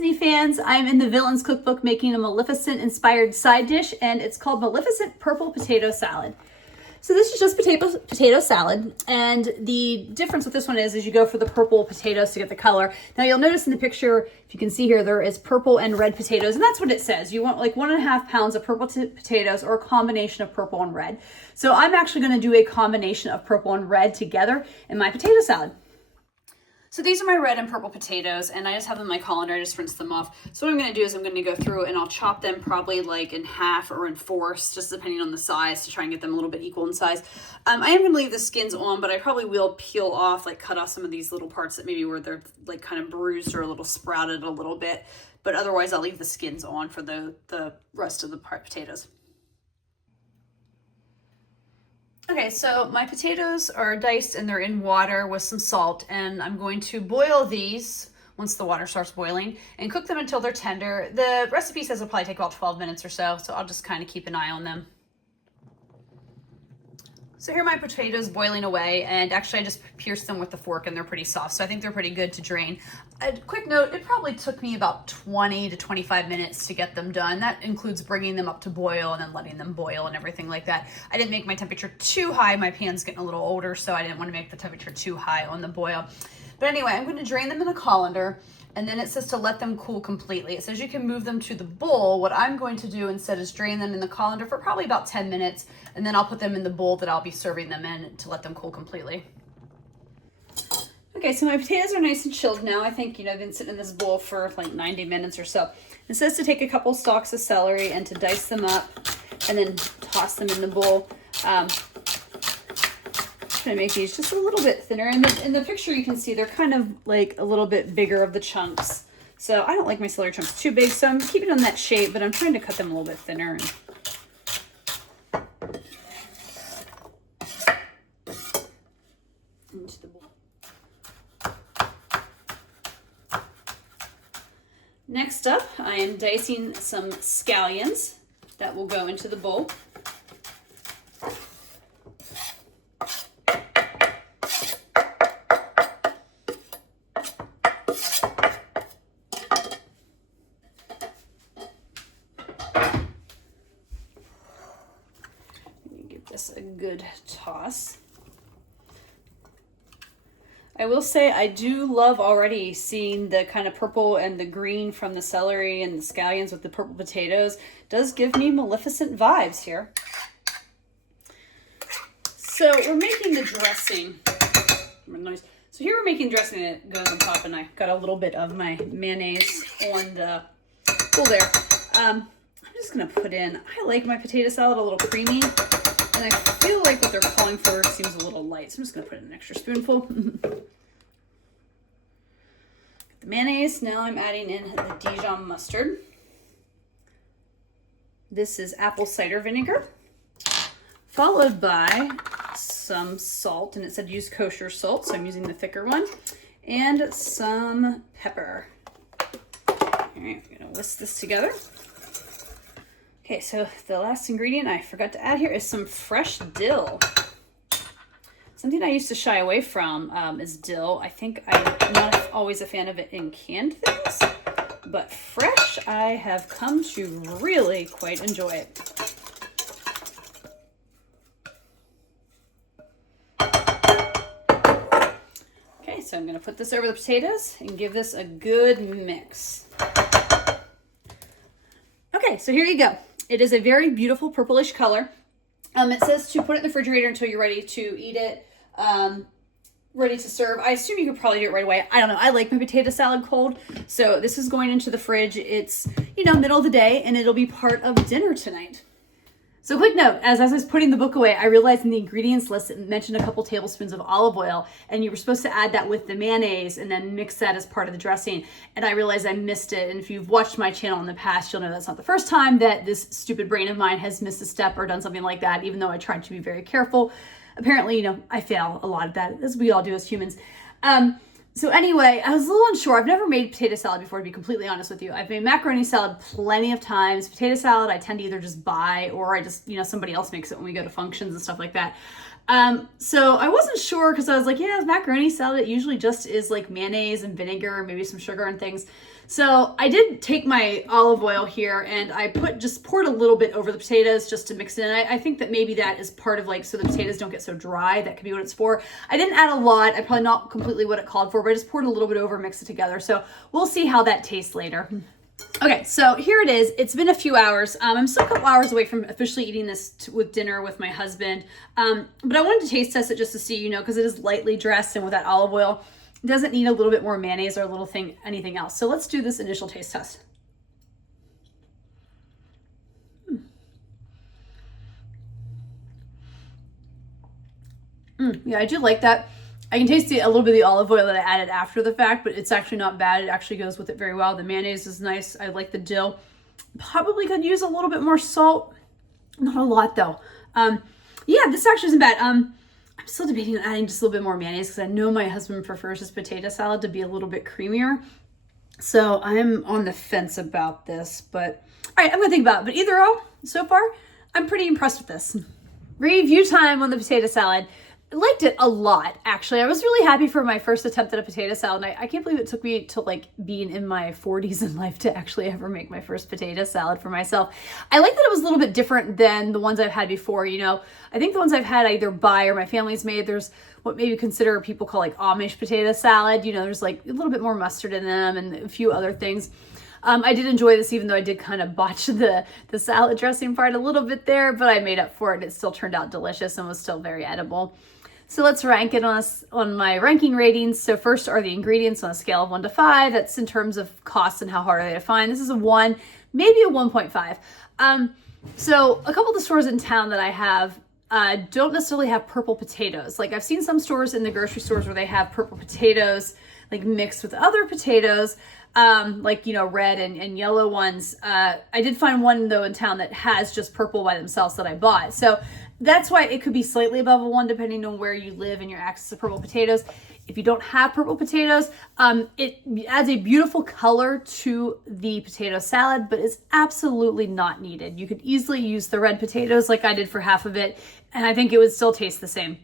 Disney fans. I'm in the Villains Cookbook making a Maleficent inspired side dish, and it's called Maleficent Purple Potato Salad. So this is just potato salad, and the difference with this one is you go for the purple potatoes to get the color. Now you'll notice in the picture, if you can see here, there is purple and red potatoes, and that's what it says. You want like 1.5 pounds of purple potatoes or a combination of purple and red. So I'm actually going to do a combination of purple and red together in my potato salad. So these are my red and purple potatoes, and I just have them in my colander. I just rinse them off. So what I'm going to do is I'm going to go through and I'll chop them probably like in half or in fourths, just depending on the size, to try and get them a little bit equal in size. I am going to leave the skins on, but I probably will peel off, like cut off some of these little parts that maybe where they're like kind of bruised or a little sprouted a little bit. But otherwise I'll leave the skins on for the rest of the potatoes. Okay, so my potatoes are diced and they're in water with some salt, and I'm going to boil these once the water starts boiling and cook them until they're tender. The recipe says it'll probably take about 12 minutes or so I'll just kind of keep an eye on them. So here are my potatoes boiling away, and actually I just pierced them with the fork and they're pretty soft, so I think they're pretty good to drain. A quick note, it probably took me about 20 to 25 minutes to get them done. That includes bringing them up to boil and then letting them boil and everything like that. I didn't make my temperature too high. My pan's getting a little older, so I didn't want to make the temperature too high on the boil. But anyway, I'm going to drain them in a colander, and then it says to let them cool completely. It says you can move them to the bowl. What I'm going to do instead is drain them in the colander for probably about 10 minutes, and then I'll put them in the bowl that I'll be serving them in to let them cool completely. Okay, so my potatoes are nice and chilled now. I think, I've been sitting in this bowl for like 90 minutes or so. It says to take a couple stalks of celery and to dice them up and then toss them in the bowl. I'm going to make these just a little bit thinner. In the picture you can see they're kind of like a little bit bigger of the chunks. So I don't like my celery chunks too big, so I'm keeping them that shape, but I'm trying to cut them a little bit thinner. Into the bowl. Next up, I am dicing some scallions that will go into the bowl. Give this a good toss. I will say I do love already seeing the kind of purple and the green from the celery and the scallions with the purple potatoes. It does give me Maleficent vibes here. So we're making the dressing. So here we're making dressing that goes on top, and I got a little bit of my mayonnaise on the bowl there. I'm just gonna put in, I like my potato salad a little creamy, and I feel like what they're calling for seems a little light, so I'm just gonna put in an extra spoonful. The mayonnaise, now I'm adding in the Dijon mustard. This is apple cider vinegar, followed by some salt, and it said use kosher salt, so I'm using the thicker one, and some pepper. All right, I'm gonna whisk this together. Okay, so the last ingredient I forgot to add here is some fresh dill. Something I used to shy away from is dill. I think I'm not always a fan of it in canned things, but fresh I have come to really quite enjoy it. Okay, so I'm gonna put this over the potatoes and give this a good mix. Okay, so here you go. It is a very beautiful purplish color. It says to put it in the refrigerator until you're ready to eat it, ready to serve. I assume you could probably do it right away. I don't know. I like my potato salad cold, so this is going into the fridge. It's, middle of the day, and it'll be part of dinner tonight. So quick note, as I was putting the book away, I realized in the ingredients list it mentioned a couple tablespoons of olive oil, and you were supposed to add that with the mayonnaise and then mix that as part of the dressing. And I realized I missed it. And if you've watched my channel in the past, you'll know that's not the first time that this stupid brain of mine has missed a step or done something like that, even though I tried to be very careful. Apparently, I fail a lot at that, as we all do as humans. So anyway, I was a little unsure. I've never made potato salad before, to be completely honest with you. I've made macaroni salad plenty of times. Potato salad, I tend to either just buy or I just, somebody else makes it when we go to functions and stuff like that. So I wasn't sure because I was like, yeah, macaroni salad, it usually just is like mayonnaise and vinegar, maybe some sugar and things. So I did take my olive oil here and I just poured a little bit over the potatoes just to mix it in. I think that maybe that is part of like, so the potatoes don't get so dry. That could be what it's for. I didn't add a lot. I probably not completely what it called for, but I just poured a little bit over, mixed it together. So we'll see how that tastes later. Okay, so here it is. It's been a few hours. I'm still a couple hours away from officially eating this with dinner with my husband. But I wanted to taste test it just to see, you know, because it is lightly dressed and with that olive oil, it doesn't need a little bit more mayonnaise or a little thing, anything else. So let's do this initial taste test. Yeah, I do like that. I can taste a little bit of the olive oil that I added after the fact, but it's actually not bad. It actually goes with it very well. The mayonnaise is nice. I like the dill. Probably could use a little bit more salt. Not a lot though. Yeah, this actually isn't bad. I'm still debating on adding just a little bit more mayonnaise because I know my husband prefers his potato salad to be a little bit creamier. So I'm on the fence about this, but all right, I'm gonna think about it. But either way, so far, I'm pretty impressed with this. Review time on the potato salad. I liked it a lot, actually. I was really happy for my first attempt at a potato salad. I can't believe it took me to like being in my 40s in life to actually ever make my first potato salad for myself. I like that it was a little bit different than the ones I've had before. You know, I think the ones I've had I either buy or my family's made, there's what maybe consider people call like Amish potato salad. You know, there's like a little bit more mustard in them and a few other things. I did enjoy this, even though I did kind of botch the salad dressing part a little bit there, but I made up for it. It still turned out delicious and was still very edible. So let's rank it on my ranking ratings. So first are the ingredients on a scale of 1 to 5. That's in terms of cost and how hard are they to find. This is a 1, maybe a 1.5. So a couple of the stores in town that I have don't necessarily have purple potatoes. Like I've seen some stores in the grocery stores where they have purple potatoes like mixed with other potatoes, like, you know, red and yellow ones. I did find one though in town that has just purple by themselves that I bought. So that's why it could be slightly above a 1 depending on where you live and your access to purple potatoes. If you don't have purple potatoes, it adds a beautiful color to the potato salad, but it's absolutely not needed. You could easily use the red potatoes like I did for half of it, and I think it would still taste the same.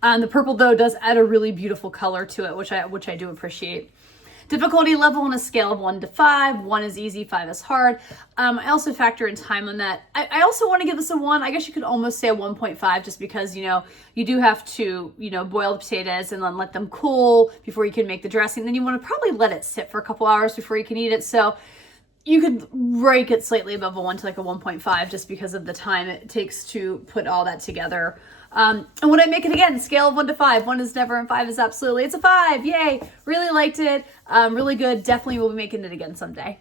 The purple though does add a really beautiful color to it, which I do appreciate. Difficulty level on a scale of 1 to 5. 1 is easy, 5 is hard. I also factor in time on that. I also want to give this a 1. I guess you could almost say a 1.5 just because, you know, you do have to, you know, boil the potatoes and then let them cool before you can make the dressing. Then you want to probably let it sit for a couple hours before you can eat it. So you could rank it slightly above a 1 to like a 1.5 just because of the time it takes to put all that together. And when I make it again, scale of 1 to 5, 1 is never and 5 is absolutely. It's a 5. Yay. Really liked it. Really good. Definitely will be making it again someday.